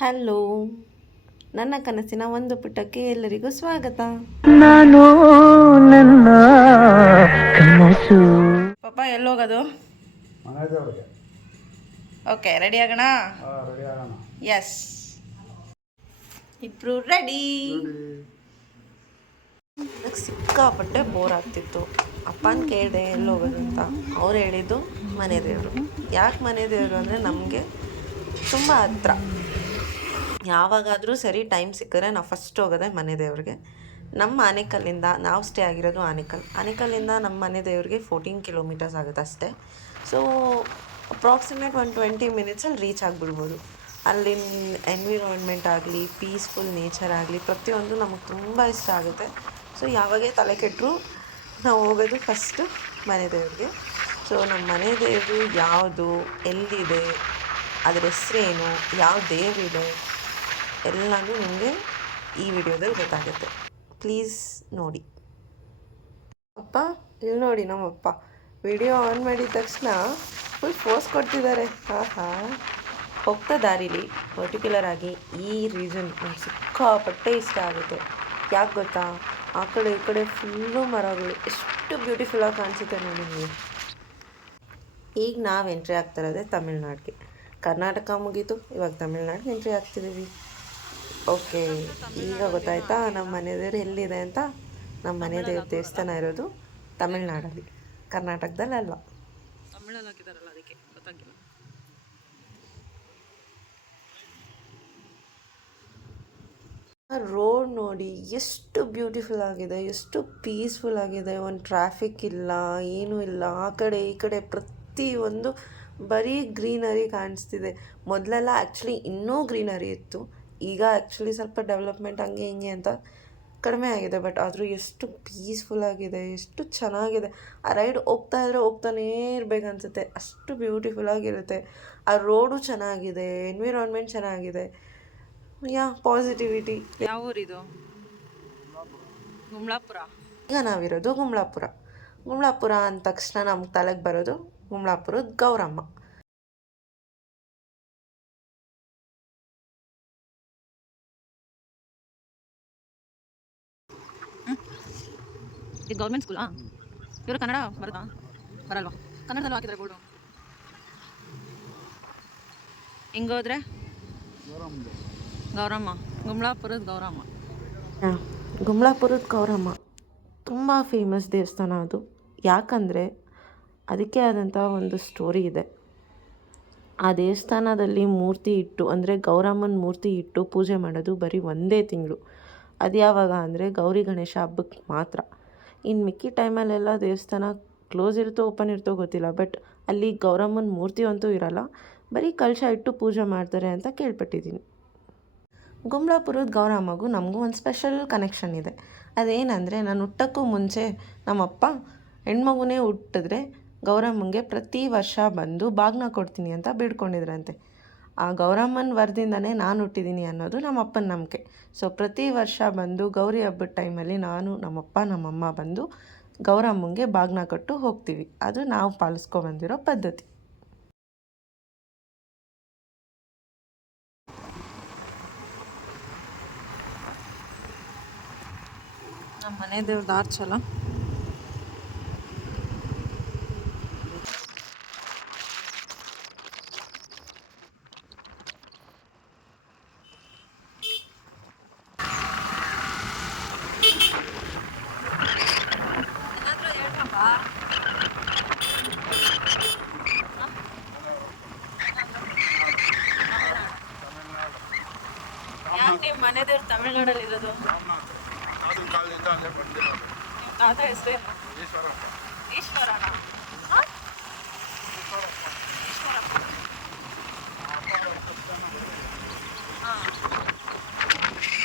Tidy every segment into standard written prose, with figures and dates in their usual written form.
Hello, ನನ್ನ ಕನಸಿನ ಒಂದು ಪುಟಕ್ಕೆ ಎಲ್ಲರಿಗೂ ಸ್ವಾಗತ. ನಾನು ನನ್ನ ಕನಸು. ಪಾಪ ಎಲ್ಲೋಗೋದು? ಓಕೆ, ರೆಡಿ ಆಗೋಣ? ಎಸ್, ಇಬ್ರು ರೆಡಿ. ನನಗೆ ಸಿಕ್ಕಾಪಟ್ಟೆ ಬೋರ್ ಆಗ್ತಿತ್ತು. ಅಪ್ಪನ ಕೇಳಿದೆ ಎಲ್ಲೋಗೋದು ಅಂತ. ಅವ್ರು ಹೇಳಿದ್ದು ಮನೆ ದೇವರು. ಯಾಕೆ ಮನೆ ದೇವರು ಅಂದರೆ ನಮಗೆ ತುಂಬ ಹತ್ರ. ಯಾವಾಗಾದರೂ ಸರಿ ಟೈಮ್ ಸಿಕ್ಕಿದ್ರೆ ನಾವು ಫಸ್ಟ್ ಹೋಗೋದೆ ಮನೆ ದೇವ್ರಿಗೆ. ನಮ್ಮ ಆನೇಕಲ್ಲಿಂದ, ನಾವು ಸ್ಟೇ ಆಗಿರೋದು ಆನೇಕಲ್ಲಿಂದ ನಮ್ಮ ಮನೆ ದೇವ್ರಿಗೆ 14 ಕಿಲೋಮೀಟರ್ಸ್ ಆಗುತ್ತೆ ಅಷ್ಟೇ. ಸೊ ಅಪ್ರಾಕ್ಸಿಮೇಟ್ 20 ಮಿನಿಟ್ಸಲ್ಲಿ ರೀಚ್ ಆಗಿಬಿಡ್ಬೋದು. ಅಲ್ಲಿನ ಎನ್ವಿರಾನ್ಮೆಂಟ್ ಆಗಲಿ, ಪೀಸ್ಫುಲ್ ನೇಚರ್ ಆಗಲಿ, ಪ್ರತಿಯೊಂದು ನಮಗೆ ತುಂಬ ಇಷ್ಟ ಆಗುತ್ತೆ. ಸೊ ಯಾವಾಗೇ ತಲೆ ಕೆಟ್ಟರು ನಾವು ಹೋಗೋದು ಫಸ್ಟು ಮನೆ ದೇವ್ರಿಗೆ. ಸೊ ನಮ್ಮ ಮನೆ ದೇವರು ಯಾವುದು, ಎಲ್ಲಿದೆ, ಅದರ ಹೆಸ್ರೇನು, ಯಾವ ದೇವರಿದೆ ಎಲ್ಲನೂ ನಿಮಗೆ ಈ ವಿಡಿಯೋದಲ್ಲಿ ಗೊತ್ತಾಗುತ್ತೆ. ಪ್ಲೀಸ್ ನೋಡಿ. ಅಪ್ಪ ಇಲ್ಲಿ ನೋಡಿ, ನಮ್ಮಪ್ಪ ವಿಡಿಯೋ ಆನ್ ಮಾಡಿದ ತಕ್ಷಣ ಫುಲ್ ಫೋರ್ಸ್ ಕೊಡ್ತಿದ್ದಾರೆ. ಹೋಗ್ತಾ ದಾರಿಲಿ ಪರ್ಟಿಕ್ಯುಲರ್ ಆಗಿ ಈ ರೀಸನ್ ನಂಗೆ ಸಿಕ್ಕಾಪಟ್ಟೆ ಇಷ್ಟ ಆಗುತ್ತೆ. ಯಾಕೆ ಗೊತ್ತಾ? ಆ ಕಡೆ ಈ ಕಡೆ ಫುಲ್ಲು ಮರಗಳು, ಎಷ್ಟು ಬ್ಯೂಟಿಫುಲ್ಲಾಗಿ ಕಾಣಿಸುತ್ತೆ ನೋಡಿ ನೀವು. ಈಗ ನಾವು ಎಂಟ್ರಿ ಆಗ್ತಿರೋದೆ ತಮಿಳ್ನಾಡಿಗೆ. ಕರ್ನಾಟಕ ಮುಗೀತು, ಇವಾಗ ತಮಿಳ್ನಾಡಿಗೆ ಎಂಟ್ರಿ ಆಗ್ತಿದ್ದೀವಿ. ಓಕೆ, ಈಗ ಗೊತ್ತಾಯ್ತಾ ನಮ್ಮ ಮನೆ ದೇವ್ರು ಎಲ್ಲಿದೆ ಅಂತ? ನಮ್ಮ ಮನೆ ದೇವ್ರ ದೇವಸ್ಥಾನ ಇರೋದು ತಮಿಳ್ನಾಡಲ್ಲಿ, ಕರ್ನಾಟಕದಲ್ಲಿ ಅಲ್ಲ. ತಮಿಳಲ್ಲಿ ಹಾಕಿದಾರಲ್ಲ, ಅದಕ್ಕೆ ಗೊತ್ತಾಗಿಲ್ಲ. ರೋಡ್ ನೋಡಿ ಎಷ್ಟು ಬ್ಯೂಟಿಫುಲ್ ಆಗಿದೆ, ಎಷ್ಟು ಪೀಸ್ಫುಲ್ ಆಗಿದೆ. ಒಂದು ಟ್ರಾಫಿಕ್ ಇಲ್ಲ, ಏನೂ ಇಲ್ಲ. ಆ ಕಡೆ ಈ ಕಡೆ ಪ್ರತಿಯೊಂದು ಬರೀ ಗ್ರೀನರಿ ಕಾಣಿಸ್ತಿದೆ. ಮೊದಲೆಲ್ಲ ಆ್ಯಕ್ಚುಲಿ ಇನ್ನೂ ಗ್ರೀನರಿ ಇತ್ತು. ಈಗ ಆ್ಯಕ್ಚುಲಿ ಸ್ವಲ್ಪ ಡೆವಲಪ್ಮೆಂಟ್ ಹಂಗೆ ಹಿಂಗೆ ಅಂತ ಕಡಿಮೆ ಆಗಿದೆ. ಬಟ್ ಆದರೂ ಎಷ್ಟು ಪೀಸ್ಫುಲ್ ಆಗಿದೆ, ಎಷ್ಟು ಚೆನ್ನಾಗಿದೆ. ಆ ರೈಡ್ ಹೋಗ್ತಾ ಇದ್ದರೆ ಹೋಗ್ತಾನೇ ಇರಬೇಕನ್ಸುತ್ತೆ, ಅಷ್ಟು ಬ್ಯೂಟಿಫುಲ್ಲಾಗಿರುತ್ತೆ. ಆ ರೋಡು ಚೆನ್ನಾಗಿದೆ, ಎನ್ವಿರಾನ್ಮೆಂಟ್ ಚೆನ್ನಾಗಿದೆ. ಪಾಸಿಟಿವಿಟಿ. ಯಾವ ಊರಿದು? ಗುಮ್ಲಾಪುರ. ಈಗ ನಾವಿರೋದು ಗುಮ್ಲಾಪುರ. ಗುಮ್ಲಾಪುರ ಅಂದ ತಕ್ಷಣ ನಮ್ಗೆ ತಲೆಗೆ ಬರೋದು ಗುಮ್ಲಾಪುರದ ಗೌರಮ್ಮ. ಇದು ಗೌರ್ಮೆಂಟ್ ಸ್ಕೂಲಾ? ಇವರು ಕನ್ನಡ ಬರುತ್ತಾ? ಬರಲ್ವಾ? ಕನ್ನಡದಲ್ಲೂ ಹಾಕಿದ್ದಾರೆ ಬೋರ್ಡು. ಹಿಂಗೋದ್ರೆ ಗೌರಮ್ಮ, ಗುಮ್ಲಾಪುರದ ಗೌರಮ್ಮ. ಗುಮ್ಲಾಪುರದ ಗೌರಮ್ಮ ತುಂಬ ಫೇಮಸ್ ದೇವಸ್ಥಾನ ಅದು. ಯಾಕಂದರೆ ಅದಕ್ಕೆ ಆದಂಥ ಒಂದು ಸ್ಟೋರಿ ಇದೆ. ಆ ದೇವಸ್ಥಾನದಲ್ಲಿ ಮೂರ್ತಿ ಇಟ್ಟು, ಅಂದರೆ ಗೌರಮ್ಮನ ಮೂರ್ತಿ ಇಟ್ಟು ಪೂಜೆ ಮಾಡೋದು ಬರೀ ಒಂದೇ ತಿಂಗಳು. ಅದು ಯಾವಾಗ ಅಂದರೆ ಗೌರಿ ಗಣೇಶ ಹಬ್ಬಕ್ಕೆ ಮಾತ್ರ. ಇನ್ನು ಮಿಕ್ಕಿ ಟೈಮಲ್ಲೆಲ್ಲ ದೇವಸ್ಥಾನ ಕ್ಲೋಸ್ ಇರುತ್ತೋ ಓಪನ್ ಇರುತ್ತೋ ಗೊತ್ತಿಲ್ಲ. ಬಟ್ ಅಲ್ಲಿ ಗೌರಮ್ಮನ ಮೂರ್ತಿ ಅಂತೂ ಇರಲ್ಲ, ಬರೀ ಕಲಶ ಇಟ್ಟು ಪೂಜೆ ಮಾಡ್ತಾರೆ ಅಂತ ಕೇಳ್ಪಟ್ಟಿದ್ದೀನಿ. ಗುಮ್ಲಾಪುರದ ಗೌರಮ್ಮಗೂ ನಮಗೂ ಒಂದು ಸ್ಪೆಷಲ್ ಕನೆಕ್ಷನ್ ಇದೆ. ಅದೇನಂದರೆ, ನಾನು ಹುಟ್ಟೋಕ್ಕೂ ಮುಂಚೆ ನಮ್ಮಪ್ಪ ಹೆಣ್ಮಗುನೇ ಹುಟ್ಟಿದ್ರೆ ಗೌರಮ್ಮಂಗೆ ಪ್ರತಿ ವರ್ಷ ಬಂದು ಬಾಗ್ನ ಕೊಡ್ತೀನಿ ಅಂತ ಬೇಡ್ಕೊಂಡಿದ್ರಂತೆ. ಆ ಗೌರಮ್ಮನ ವರದಿಂದನೇ ನಾನು ಹುಟ್ಟಿದ್ದೀನಿ ಅನ್ನೋದು ನಮ್ಮಪ್ಪನ ನಂಬಿಕೆ. ಸೊ ಪ್ರತಿ ವರ್ಷ ಬಂದು ಗೌರಿ ಹಬ್ಬದ ಟೈಮಲ್ಲಿ ನಾನು, ನಮ್ಮಪ್ಪ, ನಮ್ಮಮ್ಮ ಬಂದು ಗೌರಮ್ಮಂಗೆ ಬಾಗ್ನ ಕೊಟ್ಟು ಹೋಗ್ತೀವಿ. ಅದು ನಾವು ಪಾಲಿಸ್ಕೊಬಂದಿರೋ ಪದ್ಧತಿ. ನಮ್ಮ ಮನೆ ದೇವ್ರದ್ದು ಆರ್ಚ್ ಅಲ್ಲ. ಯಾಕೆ ನಿಮ್ಮ ಮನೆ ದೇವ್ರು ತಮಿಳ್ನಾಡಲ್ಲಿ ಇರೋದು? ತಾತ ಹೆಸರೇನು? ಈಶ್ವರನ? ಈಶ್ವರಪ್ಪ. ಹಾಂ,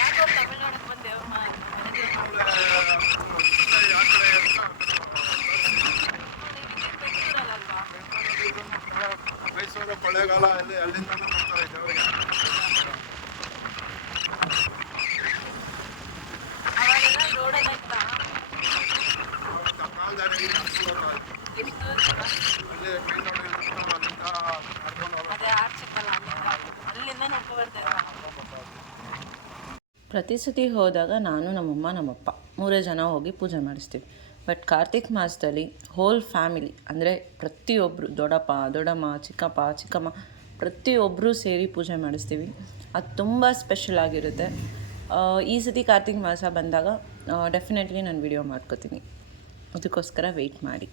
ಯಾಕೆ ಅವ್ರು ತಮಿಳ್ನಾಡಿಗೆ ಬಂದು ಮನೆ ದೇವ್ರು ಮೈಸೂರು ಕೊಳ್ಳೇಗಾಲ ಅಲ್ಲಿಂದ ಬರ್ತಾರೆ ದೇವರಿಗೆ. ಅವಾಗೆಲ್ಲ ರೋಡೆಲ್ಲ ಇತ್ತಾ? ಅದೇ ಆರ್ಚ್ ಇತ್ತಲ್ಲ, ಅಲ್ಲಿಂದ ನೋಡ್ಕೊ ಬರ್ತಾ ಇದ್ದ. ಪ್ರತಿ ಸತಿ ಹೋದಾಗ ನಾನು ನಮ್ಮಮ್ಮ ನಮ್ಮಪ್ಪ ಮೂರೇ ಜನ ಹೋಗಿ ಪೂಜೆ ಮಾಡಿಸ್ತೀವಿ. ಬಟ್ ಕಾರ್ತಿಕ್ ಮಾಸದಲ್ಲಿ ಹೋಲ್ ಫ್ಯಾಮಿಲಿ ಅಂದರೆ ಪ್ರತಿಯೊಬ್ಬರು ದೊಡ್ಡಪ್ಪ ದೊಡ್ಡಮ್ಮ ಚಿಕ್ಕಪ್ಪ ಚಿಕ್ಕಮ್ಮ ಪ್ರತಿಯೊಬ್ಬರು ಸೇರಿ ಪೂಜೆ ಮಾಡಿಸ್ತೀವಿ. ಅದು ತುಂಬ ಸ್ಪೆಷಲ್ ಆಗಿರುತ್ತೆ. ಈ ಸತಿ ಕಾರ್ತಿಕ್ ಮಾಸ ಬಂದಾಗ ಡೆಫಿನೆಟ್ಲಿ ನಾನು ವಿಡಿಯೋ ಮಾಡ್ಕೋತೀನಿ, ಅದಕ್ಕೋಸ್ಕರ ವೆಯ್ಟ್ ಮಾಡಿ.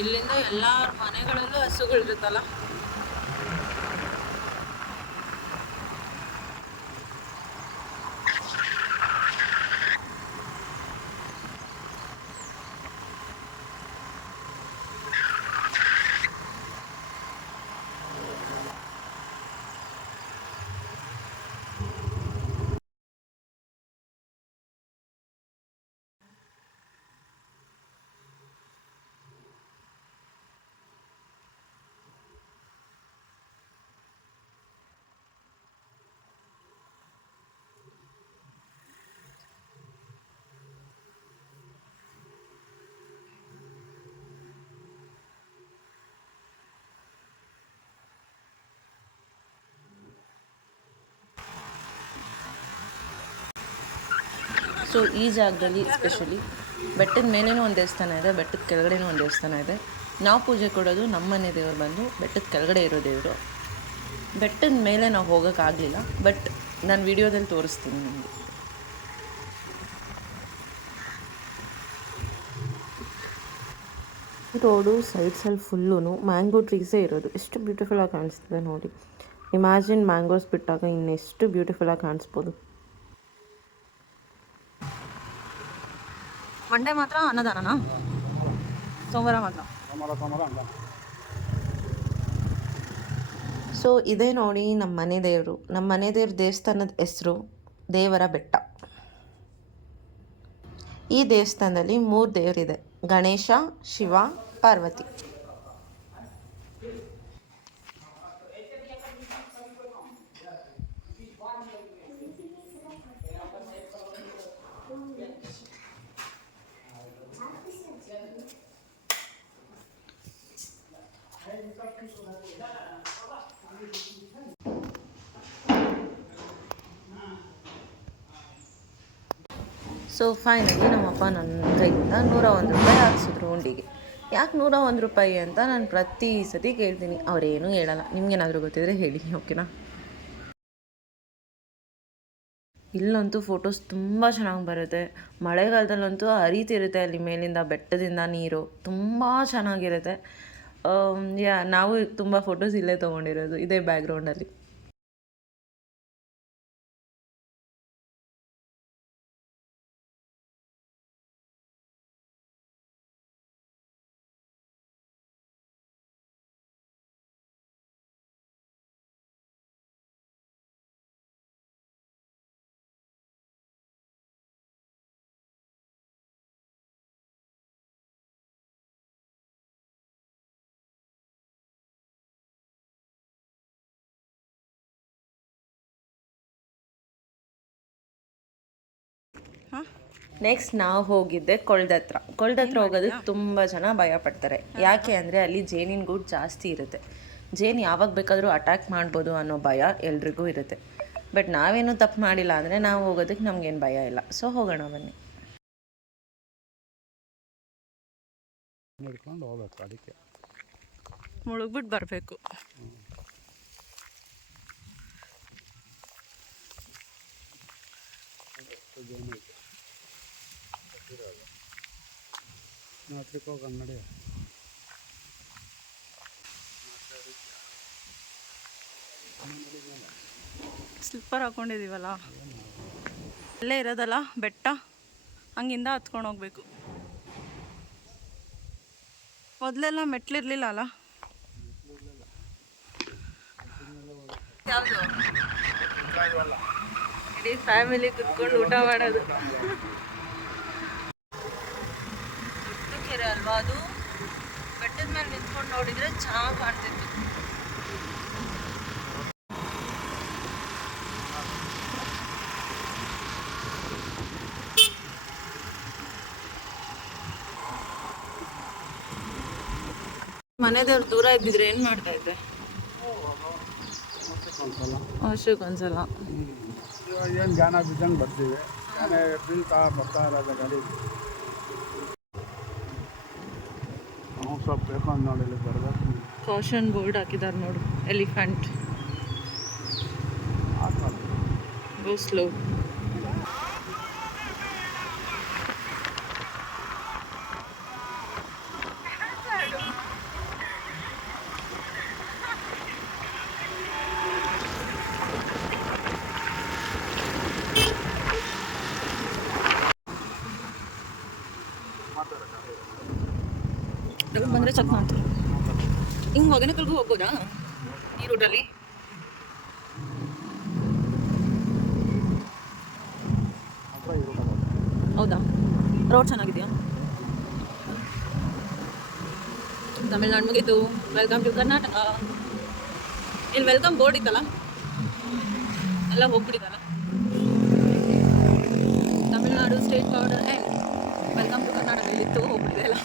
ಇಲ್ಲಿಂದ ಎಲ್ಲರ ಮನೆಗಳಲ್ಲೂ ಹಸುಗಳಿರುತ್ತಲ್ಲ. ಸೊ ಈ ಜಾಗದಲ್ಲಿ ಸ್ಪೆಷಲಿ ಬೆಟ್ಟದ ಮೇಲೇನೂ ಒಂದು ದೇವಸ್ಥಾನ ಇದೆ, ಬೆಟ್ಟದ ಕೆಳಗಡೆನೂ ಒಂದು ದೇವಸ್ಥಾನ ಇದೆ. ನಾವು ಪೂಜೆ ಕೊಡೋದು ನಮ್ಮ ಮನೆ ದೇವರು ಬಂದು ಬೆಟ್ಟದ ಕೆಳಗಡೆ ಇರೋ ದೇವರು. ಬೆಟ್ಟದ ಮೇಲೆ ನಾವು ಹೋಗೋಕ್ಕಾಗಲಿಲ್ಲ, ಬಟ್ ನಾನು ವಿಡಿಯೋದಲ್ಲಿ ತೋರಿಸ್ತೀನಿ ನಿಮಗೆ. ರೋಡು ಸೈಡ್ಸಲ್ಲಿ ಫುಲ್ಲೂ ಮ್ಯಾಂಗೋ ಟ್ರೀಸೇ ಇರೋದು. ಎಷ್ಟು ಬ್ಯೂಟಿಫುಲ್ಲಾಗಿ ಕಾಣಿಸ್ತಿದೆ ನೋಡಿ. ಇಮ್ಯಾಜಿನ್ ಮ್ಯಾಂಗೋಸ್ ಬಿಟ್ಟಾಗ ಇನ್ನೆಷ್ಟು ಬ್ಯೂಟಿಫುಲ್ಲಾಗಿ ಕಾಣಿಸ್ಬೋದು. ಮಂಡೇ ಮಾತ್ರ ಅನ್ನದಾನನಾ? ಸೋಮವಾರ ಮಾತ್ರ. ಸೊ ಇದೇ ನೋಡಿ ನಮ್ಮ ಮನೆ ದೇವರು. ನಮ್ಮ ಮನೆ ದೇವ್ರ ದೇವಸ್ಥಾನದ ಹೆಸರು ದೇವರ ಬೆಟ್ಟ. ಈ ದೇವಸ್ಥಾನದಲ್ಲಿ 3 ದೇವರಿದೆ: ಗಣೇಶ, ಶಿವ, ಪಾರ್ವತಿ. ಸೊ ಫೈನಲಿ ನಮ್ಮಪ್ಪ ನನ್ನ ಕೈಯಿಂದ 101 ರೂಪಾಯಿ ಹಾಕ್ಸಿದ್ರು ಉಂಡಿಗೆ. ಯಾಕೆ 101 ರೂಪಾಯಿ ಅಂತ ನಾನು ಪ್ರತಿ ಸತಿ ಕೇಳ್ತೀನಿ, ಅವರೇನೂ ಹೇಳಲ್ಲ. ನಿಮ್ಗೇನಾದರೂ ಗೊತ್ತಿದ್ರೆ ಹೇಳಿ, ಓಕೆನಾ? ಇಲ್ಲಂತೂ ಫೋಟೋಸ್ ತುಂಬ ಚೆನ್ನಾಗಿ ಬರುತ್ತೆ. ಮಳೆಗಾಲದಲ್ಲಂತೂ ಹರಿತಿರುತ್ತೆ ಅಲ್ಲಿ ಮೇಲಿಂದ ಬೆಟ್ಟದಿಂದ ನೀರು, ತುಂಬ ಚೆನ್ನಾಗಿರುತ್ತೆ. ನಾವು ತುಂಬ ಫೋಟೋಸ್ ಇಲ್ಲೇ ತೊಗೊಂಡಿರೋದು, ಇದೇ ಬ್ಯಾಕ್ಗ್ರೌಂಡಲ್ಲಿ. ನೆಕ್ಸ್ಟ್ ನಾವು ಹೋಗಿದ್ದೆ ಕೊಳದತ್ರ. ಕೊಳದತ್ರ ಹೋಗೋದು ತುಂಬ ಜನ ಭಯಪಡ್ತಾರೆ. ಯಾಕೆ ಅಂದರೆ ಅಲ್ಲಿ ಜೇನಿನ ಗೂಡು ಜಾಸ್ತಿ ಇರುತ್ತೆ. ಜೇನು ಯಾವಾಗ ಬೇಕಾದರೂ ಅಟ್ಯಾಕ್ ಮಾಡ್ಬೋದು ಅನ್ನೋ ಭಯ ಎಲ್ರಿಗೂ ಇರುತ್ತೆ. ಬಟ್ ನಾವೇನು ತಪ್ಪು ಮಾಡಿಲ್ಲ ಅಂದರೆ ನಾವು ಹೋಗೋದಕ್ಕೆ ನಮಗೇನು ಭಯ ಇಲ್ಲ. ಸೊ ಹೋಗೋಣ ಬನ್ನಿ. ಅದಕ್ಕೆ ಮುಳುಗ್ಬಿಟ್ಟು ಬರಬೇಕು. ಕನ್ನಡಿ ಸ್ಲಿಪ್ಪರ್ ಹಾಕ್ಕೊಂಡಿದ್ದೀವಲ್ಲ, ಅಲ್ಲೇ ಇರೋದಲ್ಲ ಬೆಟ್ಟ, ಹಂಗಿಂದ ಹತ್ಕೊಂಡು ಹೋಗ್ಬೇಕು. ಮೊದಲೆಲ್ಲ ಮೆಟ್ಲಿರ್ಲಿಲ್ಲ ಅಲ್ಲ? ಯಾವುದು ಇಡೀ ಫ್ಯಾಮಿಲಿ ಕುತ್ಕೊಂಡು ಊಟ ಮಾಡೋದು. ದೊಡ್ಡ ಕೆರೆ ಅಲ್ವಾ ಅದು? ಬೆಟ್ಟದ ಮೇಲೆ ನಿಂತ್ಕೊಂಡು ನೋಡಿದರೆ ಚೆನ್ನಾಗಿ ಕಾಣ್ತಿತ್ತು. ಮನೆ ದೇವ್ರು ದೂರ ಇದ್ದಿದ್ರೆ ಏನು ಮಾಡ್ತಾ ಇದ್ದೆ? ವರ್ಷಕ್ಕೊಂದ್ಸಲ. ಇವಾಗ ಏನು ಜ್ಞಾನ ಬಿದ್ದಂಗೆ ಬರ್ತೀವಿ, ಜ್ಞಾನ ಬೀಳ್ತಾ ಬರ್ತಾ ಇರೋದು ಗಾಡಿ. ನಾವು ಸ್ವಲ್ಪ ಬೇಕು ಅಂತ ನೋಡಿ ಇಲ್ಲಿ ಬರ್ಬೇಕು. ಕಾಷನ್ ಬೋರ್ಡ್ ಹಾಕಿದ್ದಾರೆ ನೋಡು, ಎಲಿಫೆಂಟ್ ಗೋ ಸ್ಲೋ. ಬಂದರೆ ಚೆಕ್ ಮಾಡ್ತಾರೆ. ಹಿಂಗೆ ಹೊಗೇನಕಲ್ಗೂ ಹೋಗ್ಬೋದಾ ಈ ರೂಟಲ್ಲಿ? ಹೌದಾ? ರೋಡ್ ಚೆನ್ನಾಗಿದೆಯಾ? ತಮಿಳ್ನಾಡು ಮುಗೀತು. Welcome to Karnataka. ಇಲ್ಲಿ ವೆಲ್ಕಮ್ ಬೋರ್ಡ್ ಇತ್ತಲ್ಲ, ಎಲ್ಲ ಹೋಗ್ಬಿಟ್ಟಿದ್ದಲ್ಲ. Tamil Nadu state border and welcome to Karnataka ಇಲ್ಲಿತ್ತು, ಹೋಗ್ಬಿಟ್ಟಿದೆ ಎಲ್ಲ.